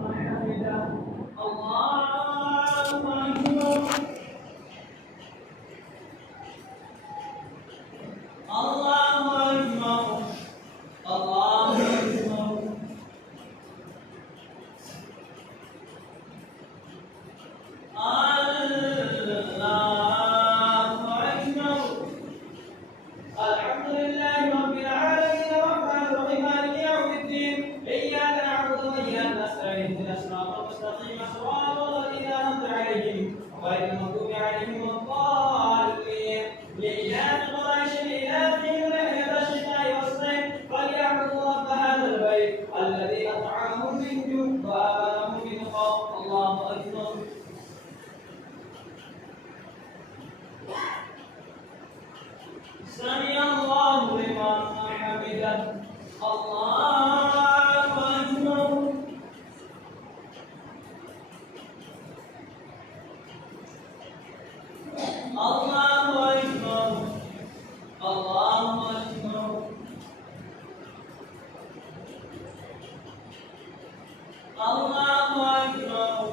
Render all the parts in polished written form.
لمن حمده الله أكبر الله أكبر الله أكبر الحمد لله رب العالمين الرحمن الرحيم مالك يوم الدين إياك نعبد وإياك نستعين اهدنا الصراط المستقيم صراط الذين أنعمت عليهم غير المغضوب عليهم ولا الضالين لإله قريش إلههم رحلة الشتاء والصيف فليعبدوا رب هذا البيت الذي أطعمهم من جوع وآمنهم من خوف الله أكبر سمع الله لمن حمده الله أكبر الله أكبر الله أكبر الله أكبر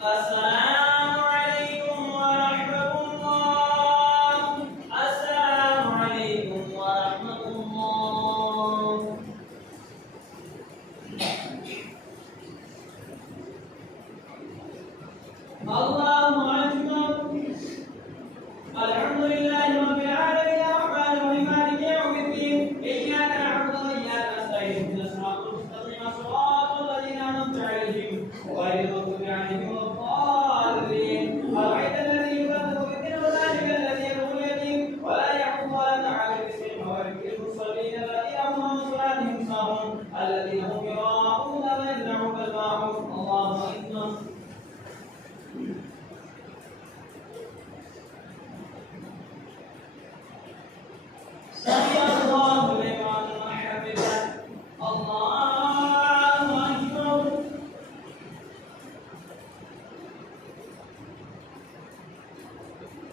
السلام عليكم ورحمة الله السلام عليكم ورحمة الله الله أكبر الحمد لله رب العالمين الرحمن الرحيم مالك يوم الدين إياك نعبد وإياك نستعين اهدنا الصراط المستقيم صراط الذين أنعمت عليهم غير المغضوب عليهم ولا الضالين أرأيت الذي يكذب بالدين وذلك الذي يدعو اليتيم ولا يحض على طعام المسكين ويكفي المصلين الذين هم عن صلاتهم ساهون الذين هم يراءون ويمنعون الماعون الله أكبر سمع الله لمن حمده الله أكبر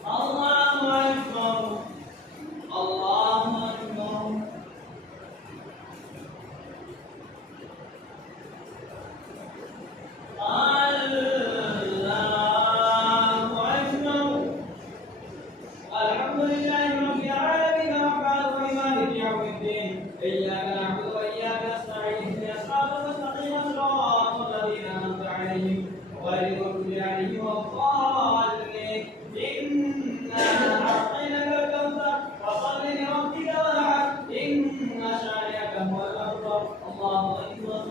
الله أكبر الله أكبر الله أكبر الحمد لله رب العالمين الرحمن الرحيم مالك يوم الدين إياك نعبد وإياك نستعين اهدنا الصراط المستقيم صراط الذين أنعمت عليهم غير المغضوب عليهم ولا الضالين إنا أعطيناك الكوثر فصل لربك وانحر إن شانئك هو الأبتر الله أكبر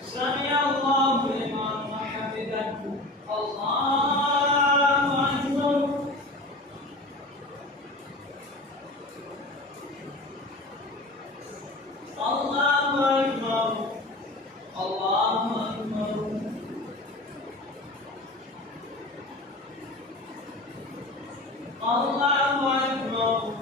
سمع الله لمن حمده الله أكبر الله أكبر الله أكبر الله أكبر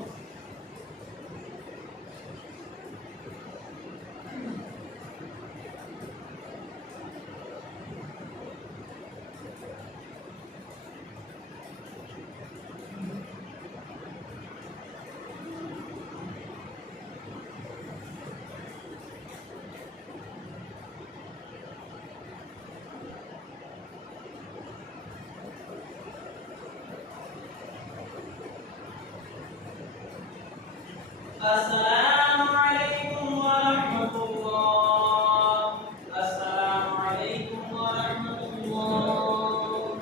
السلام عليكم ورحمة الله السلام عليكم ورحمة الله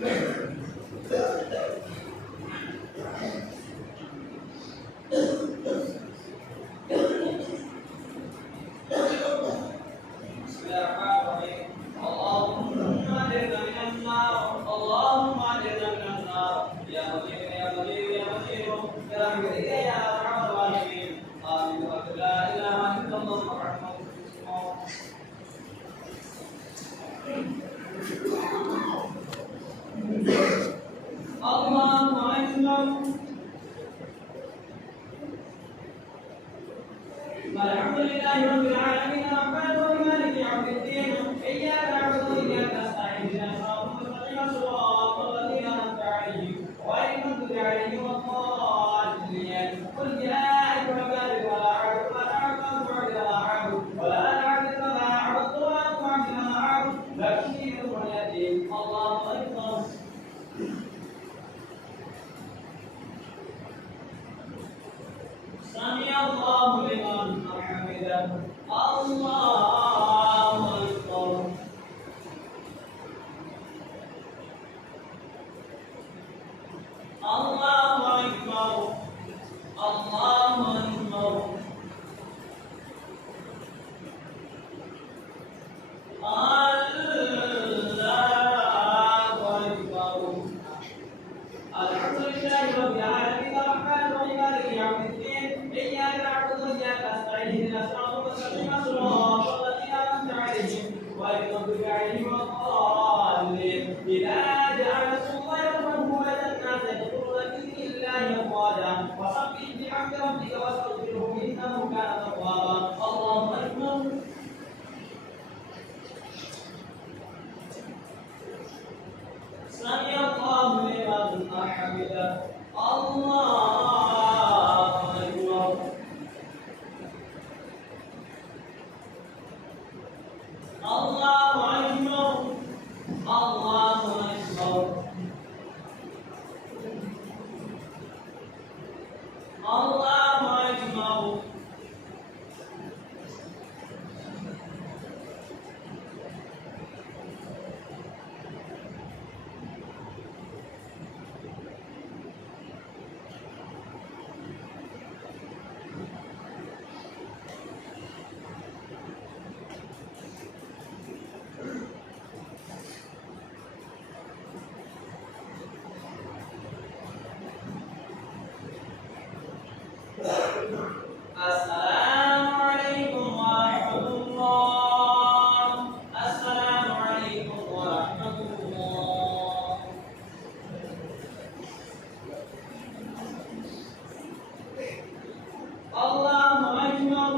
بسم الله الرحمن الرحيم اللهم أجرنا من النار اللهم أجرنا من النار يا مجيب يا مجيب يا مجيب يا مجيب يا الحمد لله رب العالمين الرحمن الرحيم مالك يوم الدين إياك نعبد وإياك نستعين اهدنا الصراط المستقيم صراط الذين أنعمت عليهم غير المغضوب عليهم ولا الضالين قل يا أيها الكافرون لا أعبد ما تعبدون ولا أعبد ولا أنا عبد ما أعبد ولا أنتم عبد ما أعبد لكن دينكم ولي دين الله أكبر. سمع الله لمن حمده الله أكبر. الله أكبر الله أكبر. الحمد لله رب العالمين الرحمن الرحيم مالك يوم الدين إياك نعبد وإياك نستعين اهدنا الصراط المستقيم صراط الذين أنعمت عليهم غير المغضوب عليهم ولا الضالين. إذا جعلتم الله مهمومة الناس يذكرون في دين الله أفواجا فسبح بحمد ربك واستغفره إنه كان توابا. الله أكبر. سمع الله لمن حمده الله أكبر. الله أكبر الله أكبر. الله أكبر. السلام عليكم ورحمة الله. السلام عليكم ورحمة الله. الله أكبر.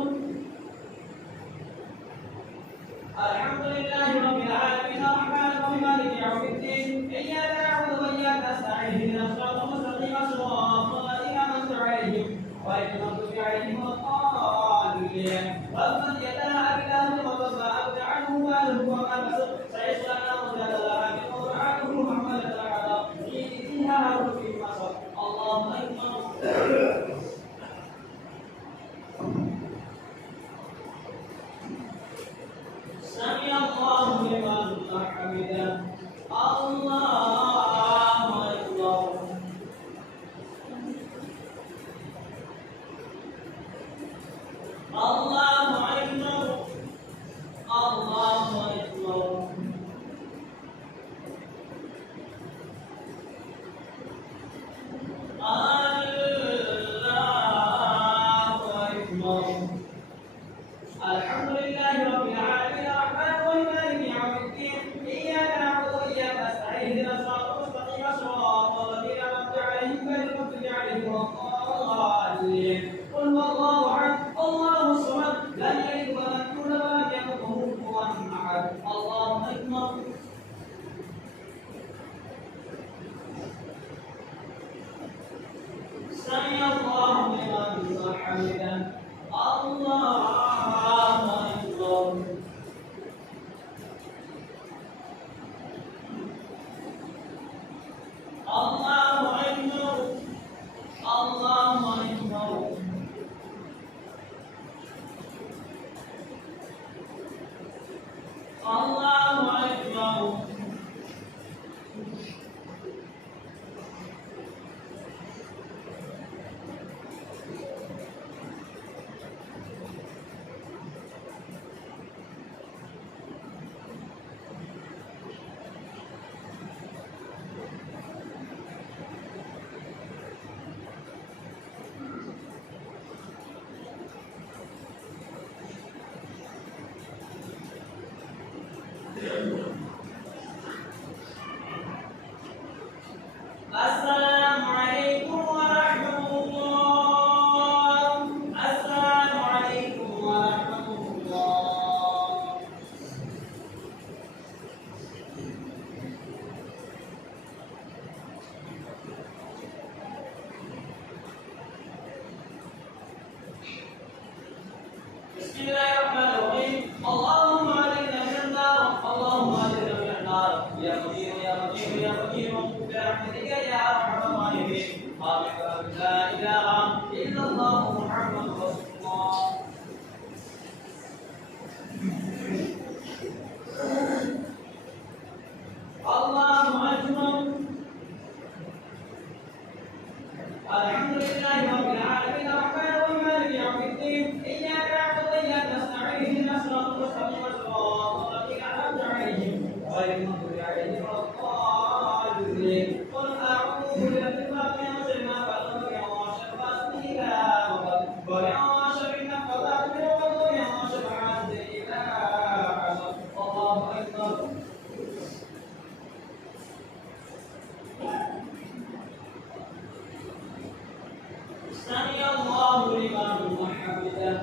الحمد لله رب العالمين الرحمن الرحيم مالك يوم الدين إياك نعبد وإياك نستعين اهدنا الصراط المستقيم صراط الذين أنعمت عليهم غير المغضوب عليهم ولا الضالين. ومن يدعى بالله وضل أبد عنه ماله وما كسب سيصلى نارا ذات لهب وامرأته حمالة الحطب في جيدها حبل من مسد. الله أكبر. سمع الله لمن حمده الله أكبر. الله أكبر الله أكبر. الله أكبر. الحمد لله رب العالمين الرحمن الرحيم مالك يوم الدين إياك نعبد وإياك نستعين اهدنا الصراط المستقيم صراط الذين أنعمت عليهم غير المغضوب عليهم ولا الضالين. قل هو الله أحد الله الصمد لم يلد ولم يولد ولم يكن له كفوا أحد. الله أكبر. سمع الله لمن حمده الله أكبر. الله أكبر الله أكبر. الله أكبر. السلام عليكم ورحمة الله. السلام عليكم illallah Muhammadur Rasulullah. Allahu akbar. Alhamdulillahi rabbil alamin arrahmanir rahim maliki yaumiddin iyyaka na'budu wa iyyaka nasta'in ihdinas siratal mustaqim siratal ladzina an'amta 'alaihim ghairil maghdubi 'alaihim waladdallin. Qul a'udzu birabbil falaq min sharri ma khalaq wa min sharri ghasiqin idha waqab wa min sharri naffaathati fil 'uqad wa min sharri hasidin idha hasad. Allahu akbar. سمع الله لمن حمده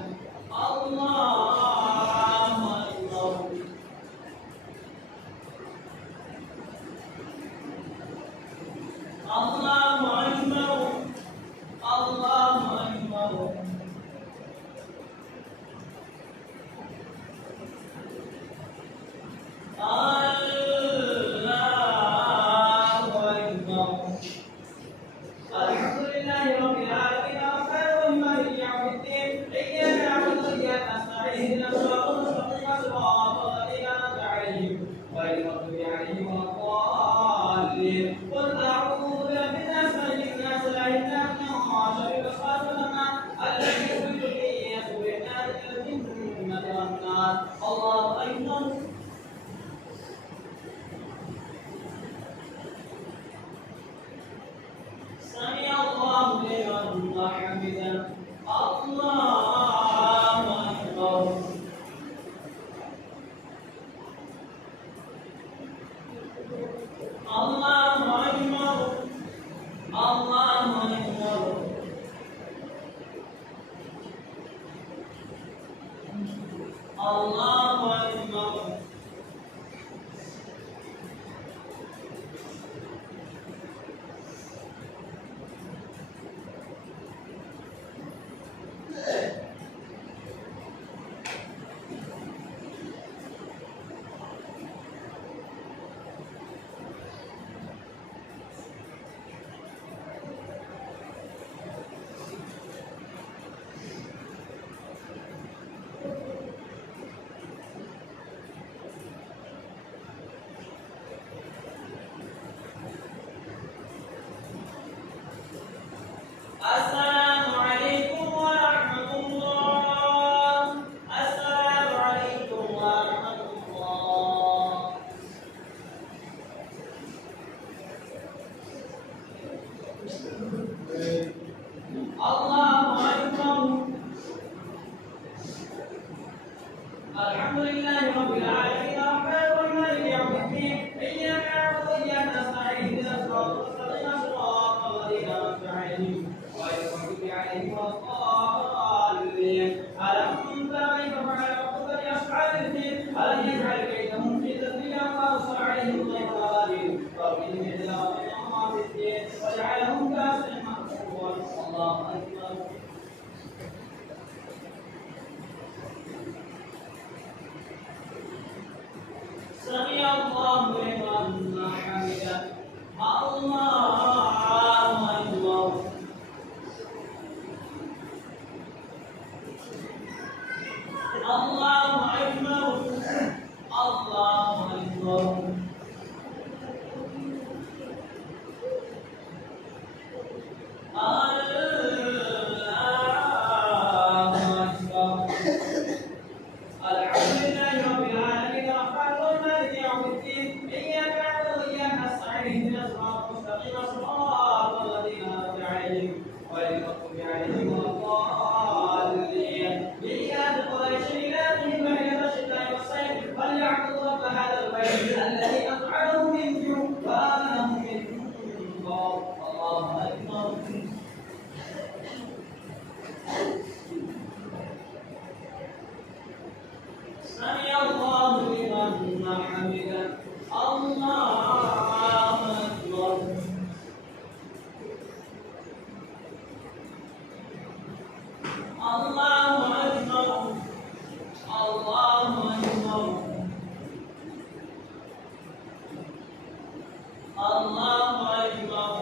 الله أكبر الله أكبر الله أكبر الحمد لله رب العالمين الرحمن الرحيم مالك يوم الدين إياك نعبد وإياك نستعين اهدنا الصراط المستقيم صراط الذين أنعمت عليهم غير المغضوب عليهم ولا الضالين. قل أعوذ برب الناس ملك الناس إله الناس من شر الوسواس الخناس الذي يخرج في صدور الناس من الجنة والناس. الله أكبر. سمع الله لمن حمده الله أكبر. الله أكبر الله أكبر. الله أكبر. السلام عليكم ورحمة الله. السلام عليكم ورحمة الله. الله أكبر. الحمد لله رب العالمين الرحمن الرحيم مالك يوم الدين إياك نعبد وإياك نستعين اهدنا الصراط المستقيم صراط الذين أنعمت عليهم غير المغضوب عليهم ولا الضالين. ألم تر كيف فعل ربك بأصحاب الفيل ألم يجعل كيدهم في تدبير وأرسل عليهم طيرا أبابيل ترميهم بحجارة من سجيل وجعلهم كعصف مأكول. الله أكبر. سمع الله لمن حمده الله أكبر. الله أكبر الله أكبر. الحمد لله رب العالمين الرحمن الرحيم مالك يوم الدين إياك نعبد وإياك نستعين اهدنا الصراط المستقيم صراط الذين أنعمت عليهم غير المغضوب عليهم ولا الضالين. لإيلاف قريش إيلافهم رحلة الشتاء والصيف فليعبدوا رب هذا البيت الذي أطعمهم من جوع وآمنهم من خوف. الله أكبر. سمع الله لمن حمده الله أكبر. الله أكبر الله أكبر. الله أكبر.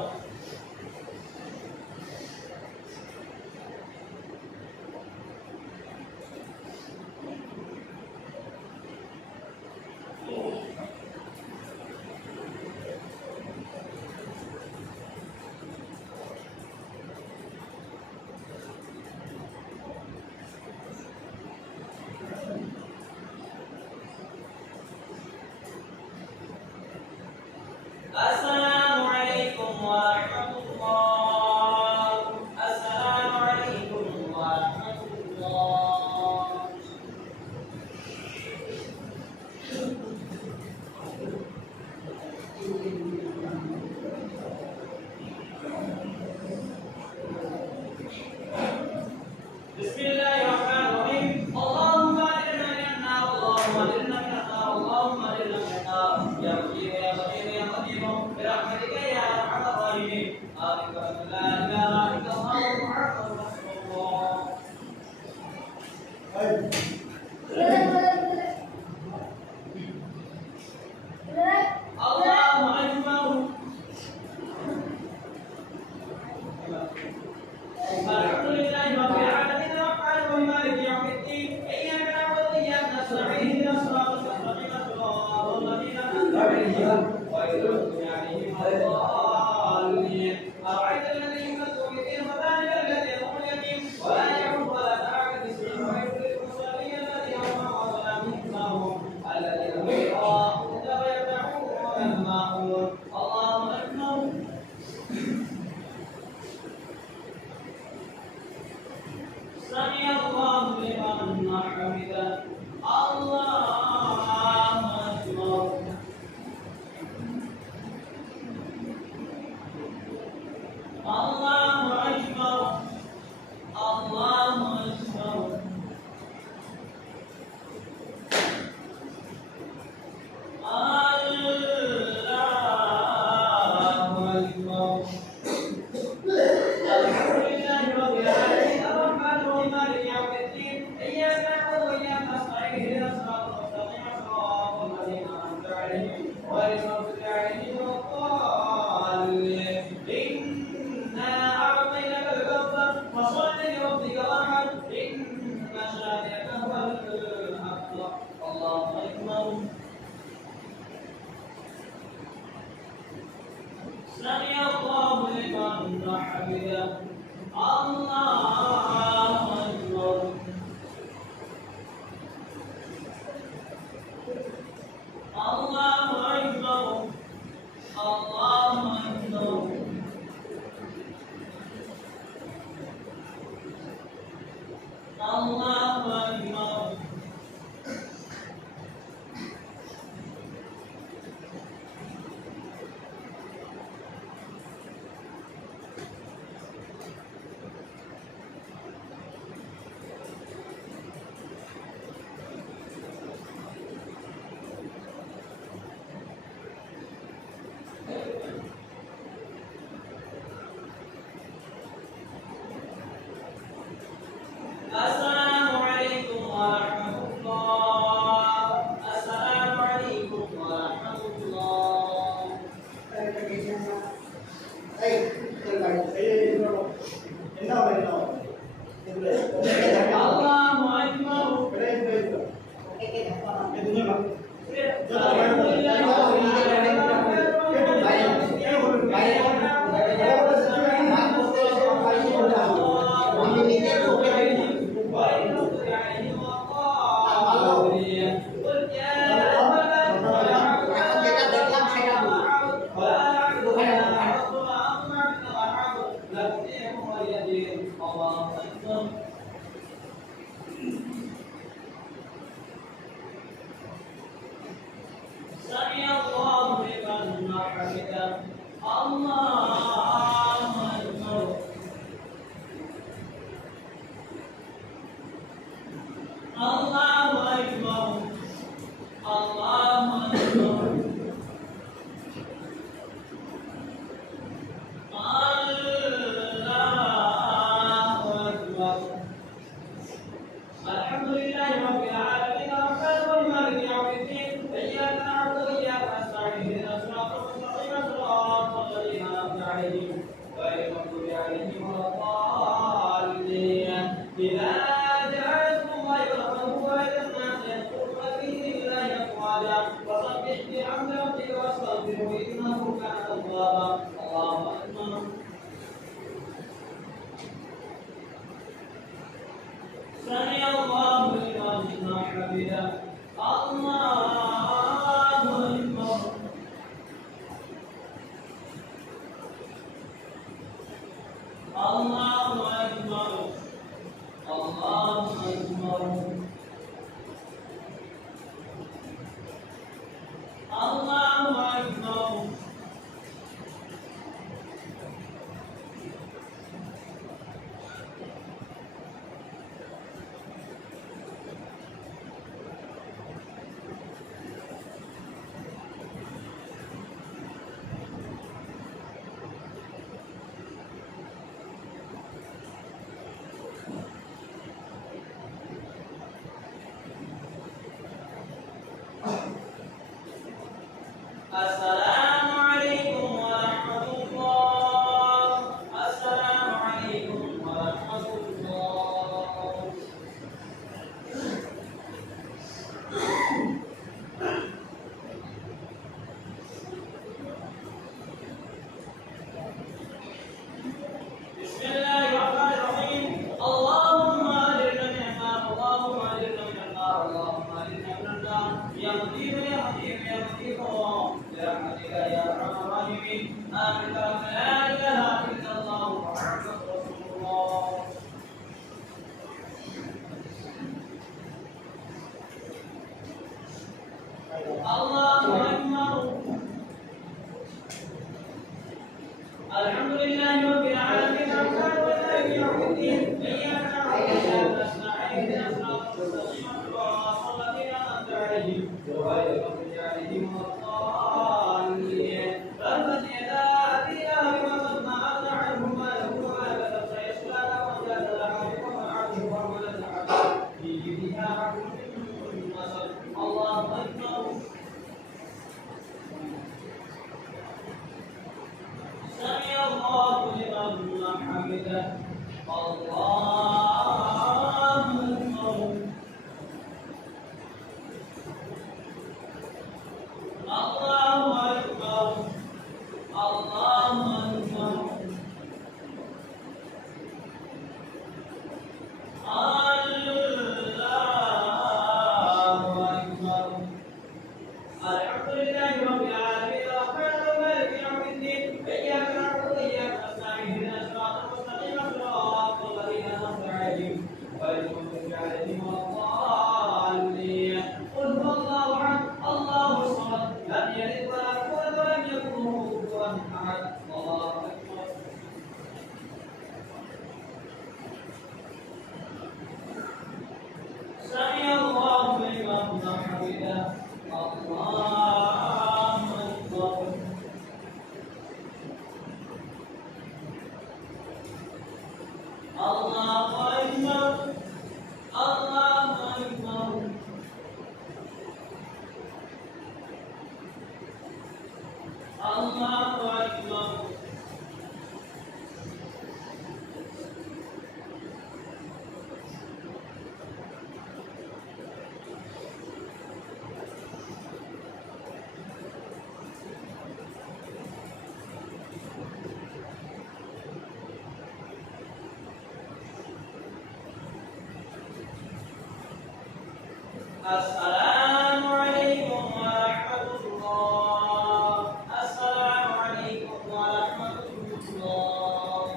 السلام عليكم ورحمة الله. السلام عليكم ورحمة الله.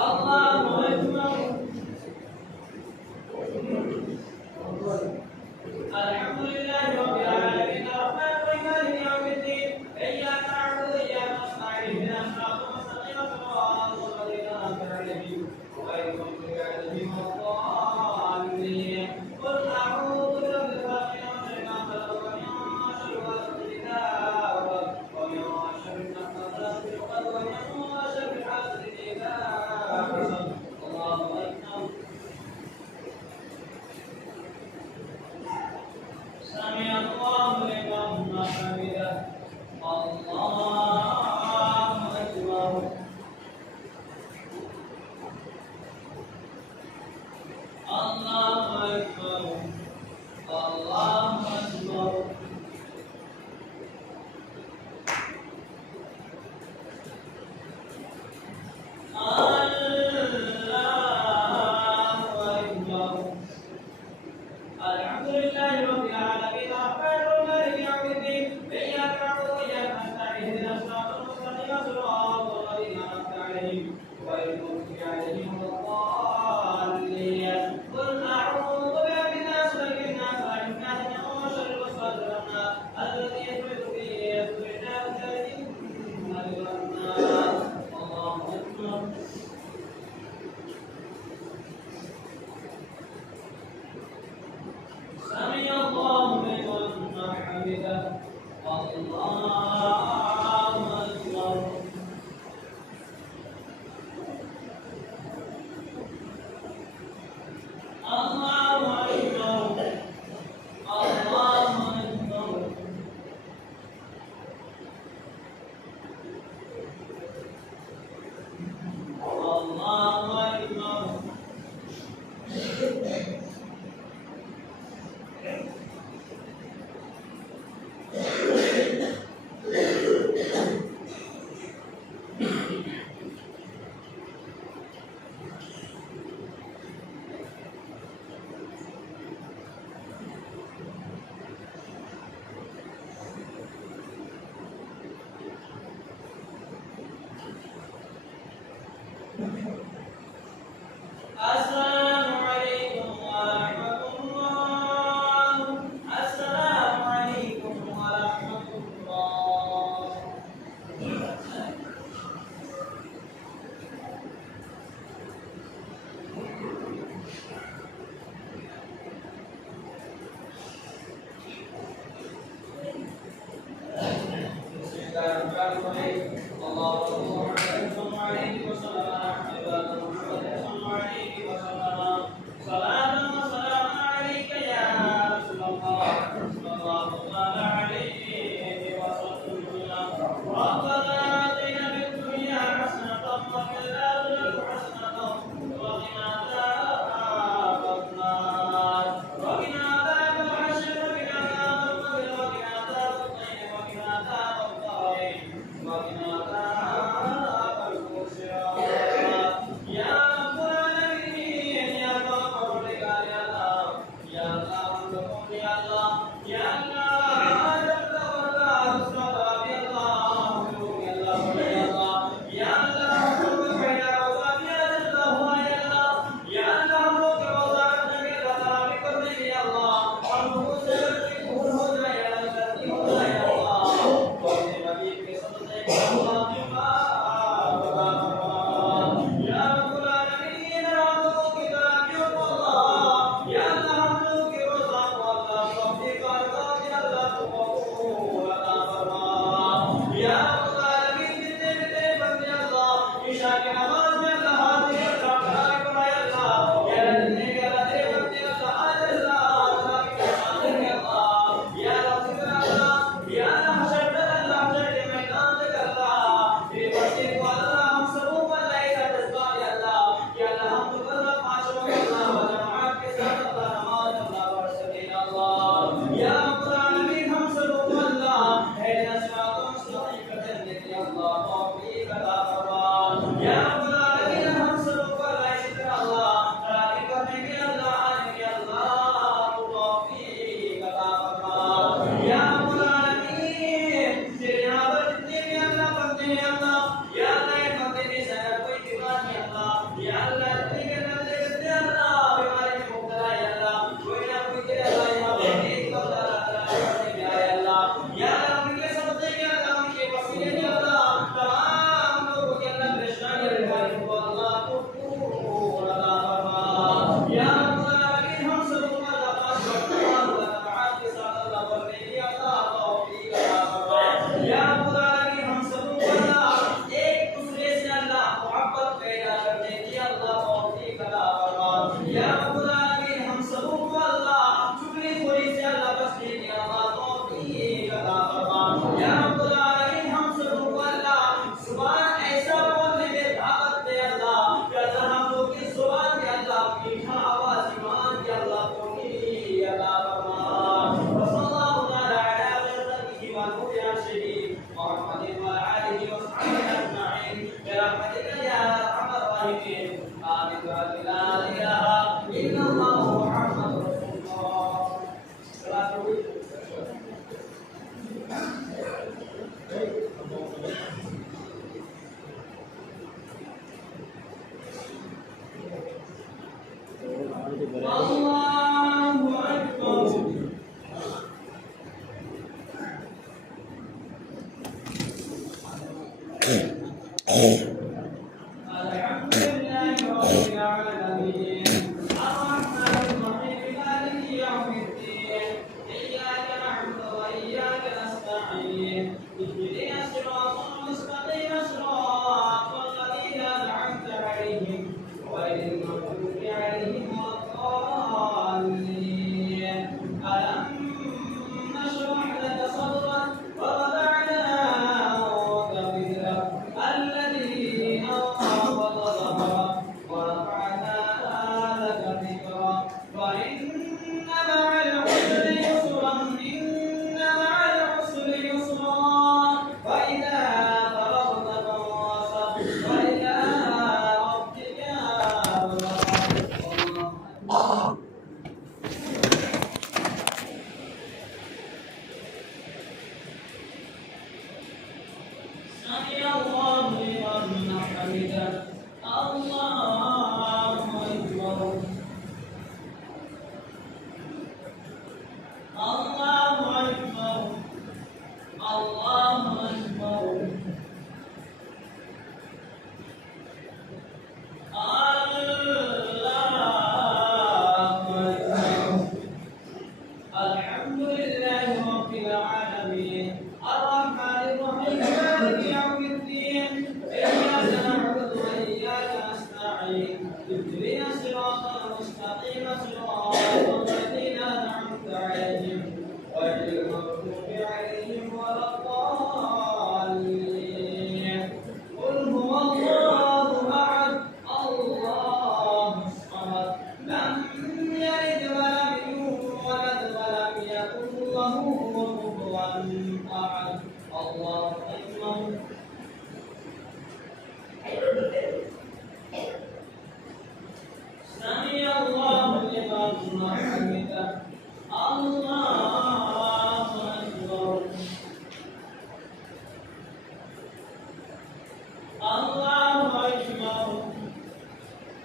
الله أكبر. الحمد لله رب العالمين الرحمن الرحيم مالك يوم الدين إياك نعبد وإياك نستعين اهدنا الصراط المستقيم صراط الذين أنعمت عليهم غير المغضوب عليهم ولا الضالين. قل أعوذ برب الفلق ومن شر ما خلق ومن شر غاسق إذا وقب ومن شر النفاثات في العقد ومن شر حاسد إذا حسد. الله أكبر. سمع الله لمن حمده. الله أكبر. الله أكبر. الله أكبر. الحمد لله رب العالمين الرحمن الرحيم مالك يوم الدين إياك نعبد وإياك نستعين اهدنا الصراط المستقيم صراط الذين أنعمت عليهم غير المغضوب عليهم ولا الضالين. قل أعوذ برب الناس ملك الناس إله الناس من شر الوسواس الخناس الذي يوسوس في صدور الناس من الناس. الله أكبر. سمع الله لمن حمده. الله أكبر. الله أكبر. الله أكبر. الله أكبر. السلام عليكم ورحمة الله. السلام عليكم ورحمة الله. بسم الله الرحمن الرحيم. اللهم صل عليه وسلم على عباد محمد صلى عليه وسلم. صلاة وسلام عليك يا رسول الله صلى الله تعالى عليه وسلم. ربنا آتنا في الدنيا حسنة وفي الآخرة حسنة وقنا عذاب النار. وقنا عذاب الحشر وقنا عذاب القبر وقنا عذاب الطين وقنا عذاب الضرر وقنا عذاب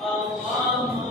الله